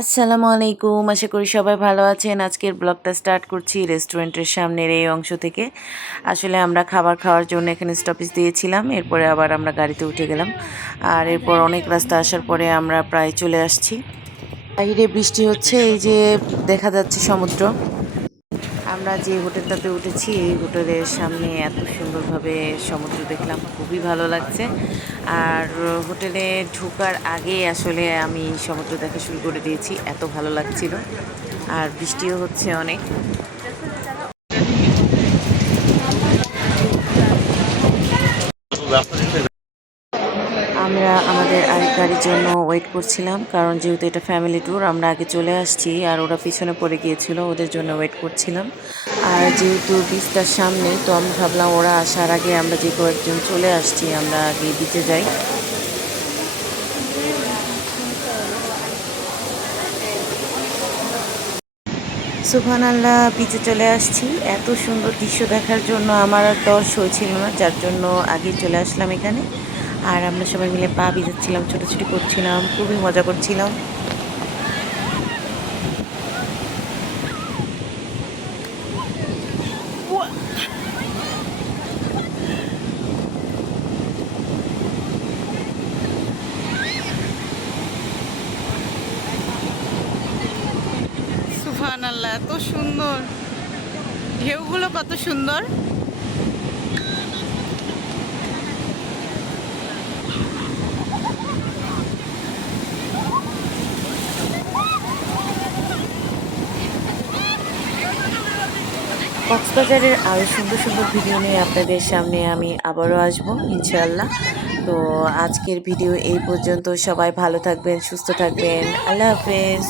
আসসালামু আলাইকুম। আশা করি সবাই ভালো আছেন। আজকের ব্লগটা স্টার্ট করছি রেস্টুরেন্টের সামনের এই অংশ থেকে। আসলে আমরা খাবার খাওয়ার জন্য এখানে স্টপেজ দিয়েছিলাম, এরপরে আবার আমরা গাড়িতে উঠে গেলাম। আর এরপর অনেক রাস্তা আসার পরে আমরা প্রায় চলে আসছি। বাইরে বৃষ্টি হচ্ছে, এই যে দেখা যাচ্ছে সমুদ্র। আমরা যে হোটেলটাতে উঠেছি, এই হোটেলের সামনে এত সুন্দরভাবে সমুদ্র দেখলাম, খুবই ভালো লাগছে। আর হোটেলে ঢোকার আগে আসলে আমি সমুদ্র দেখা শুরু করে দিয়েছি, এত ভালো লাগছিল। আর বৃষ্টিও হচ্ছে অনেক আমরা আমাদের গাড়ির জন্য ওয়েট করছিলাম, কারণ যেহেতু এটা ফ্যামিলি ট্যুর আমরা আগে চলে আসছি আর ওরা পিছনে পড়ে গিয়েছিল, ওদের জন্য ওয়েট করছিলাম। আর যেহেতু বিচটার সামনে, তো আমি ভাবলাম ওরা আসার আগে আমরা যে কয়েকজন চলে আসছি, আমরা আগে বিচে যাই। সুফান আল্লাহ বিচে চলে আসছি। এত সুন্দর দৃশ্য দেখার জন্য আমার আর দশ হয়েছিল না, যার জন্য আগে চলে আসলাম এখানে। আর আমরা সবাই মিলে পা ভিজাচ্ছিলাম, ছোটাছুটি করছিলাম, খুবই মজা করছিলাম। সুফান আল্লাহ এত সুন্দর। ঢেউগুলো কত সুন্দর। কক্সবাজারের আরও সুন্দর সুন্দর ভিডিও নিয়ে আপনাদের সামনে আমি আবারও আসব ইনশাল্লাহ তো আজকের ভিডিও এই পর্যন্ত। সবাই ভালো থাকবেন, সুস্থ থাকবেন। আল্লাহ হাফেজ।